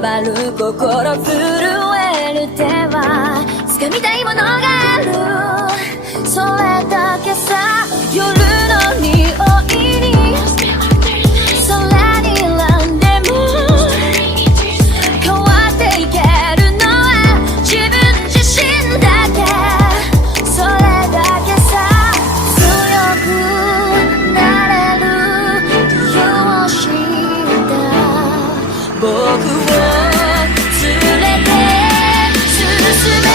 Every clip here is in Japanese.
回る心震える手は掴みたいものがある、それだけさ。夜の匂いに空に選んでも変わっていけるのは自分自身だけ、それだけさ。強くなれる理由を知った僕を連れて進め、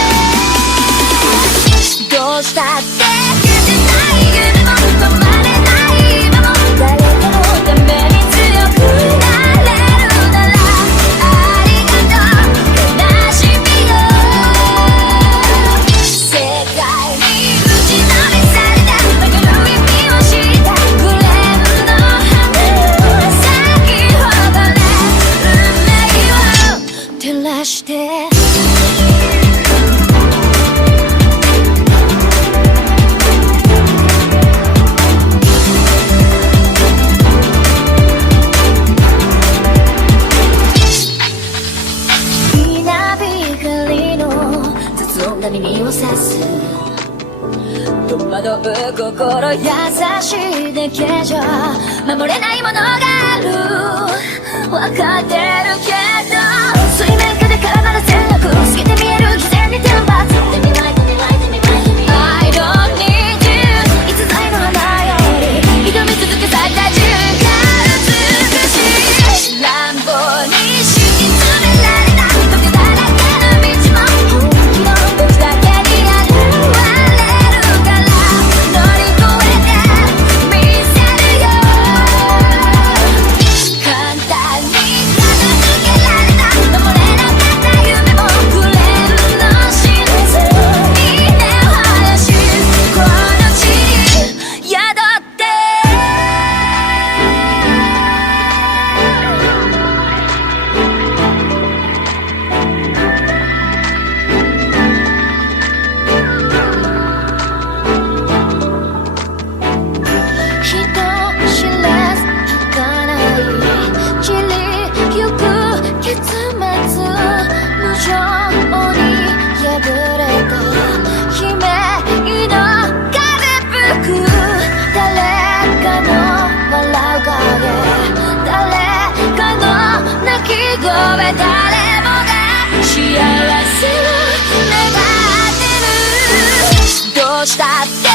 どうしたって消せない夢も止まれない今も、誰かのために強くなれるならありがとう悲しみよ。世界に打ちのめされた曲がる意味を知ったグレーの花を咲き誇れ運命を照らして。耳を刺す戸惑う心優しいだけじゃ守れないものがある、分かってるけど水面下で絡まる戦略透けて見える偽善に天罰 I don't need you いつぞやの花より挑み続け咲いた自分が美しい乱暴に敷き詰められた時だらけの道も誰もが幸せを願ってる、どうしたって